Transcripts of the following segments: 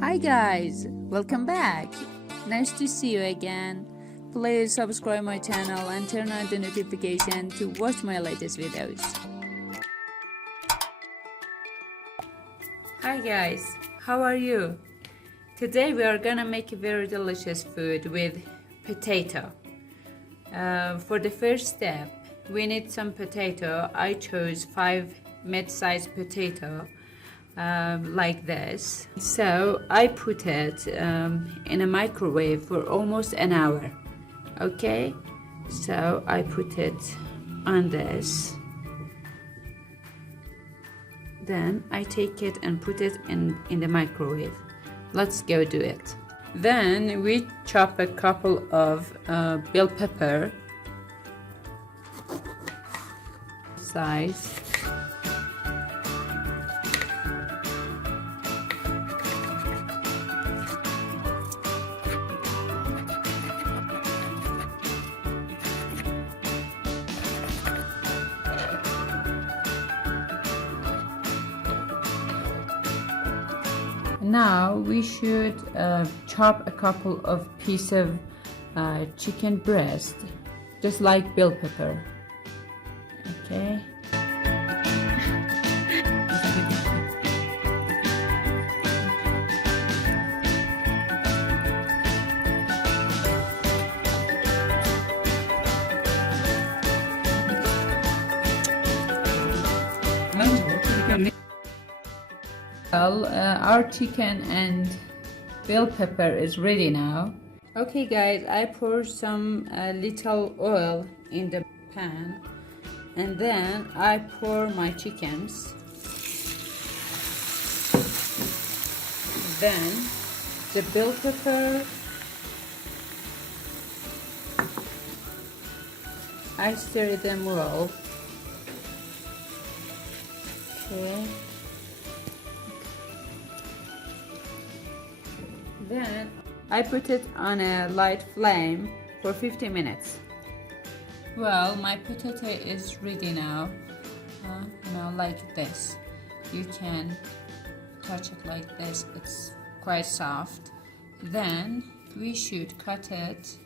Hi guys, welcome back. Nice to see you again. Please subscribe my channel and turn on the notification to watch my latest videos. Hi guys, how are you? Today we are gonna make a very delicious food with potato. For the first step, we need some potato. I chose 5 mid-sized potato. Like this. So I put it in a microwave for almost an hour. Okay, so I put it on this. Then I take it and put it in the microwave. Let's go do it. Then we chop a couple of bell pepper size. Now we should chop a couple of pieces of chicken breast, just like bell pepper. Okay. Well, our chicken and bell pepper is ready now. Okay guys, I pour some little oil in the pan and then I pour my chickens. Then the bell pepper, I stir them well. Okay. Then I put it on a light flame for 50 minutes. Well, my potato is ready now. Like this. You can touch it like this. It's quite soft. Then we should cut it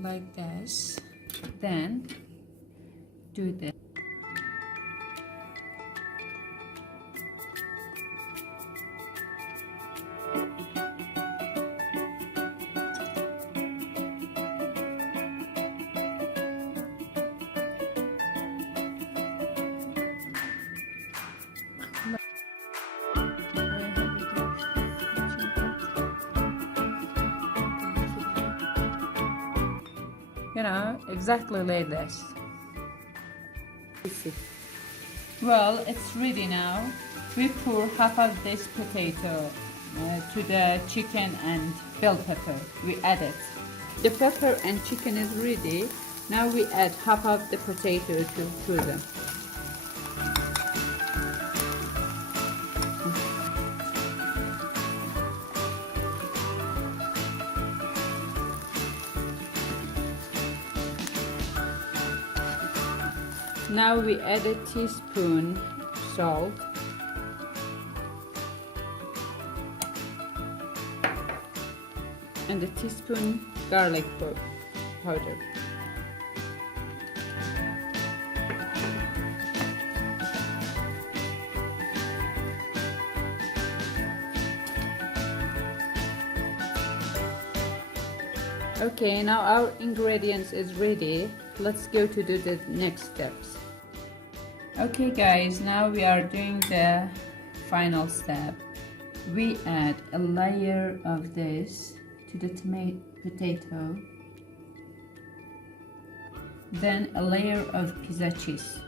like this. Then do this. Exactly like this. Well, it's ready now. We pour half of this potato to the chicken and bell pepper. We add it. The pepper and chicken is ready. Now we add half of the potato to them. Now we add a teaspoon salt and a teaspoon garlic powder. Okay, now our ingredients is ready. Let's go to do the next steps. Okay guys, now we are doing the final step. We add a layer of this to the potato, then a layer of pizza cheese.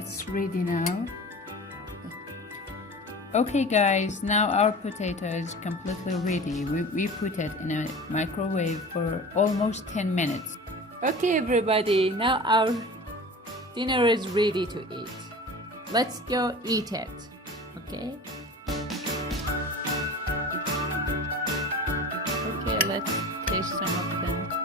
It's ready now. Okay guys, now our potato is completely ready. We put it in a microwave for almost 10 minutes. Okay everybody, now our dinner is ready to eat. Let's go eat it. Okay? Okay, let's taste some of them.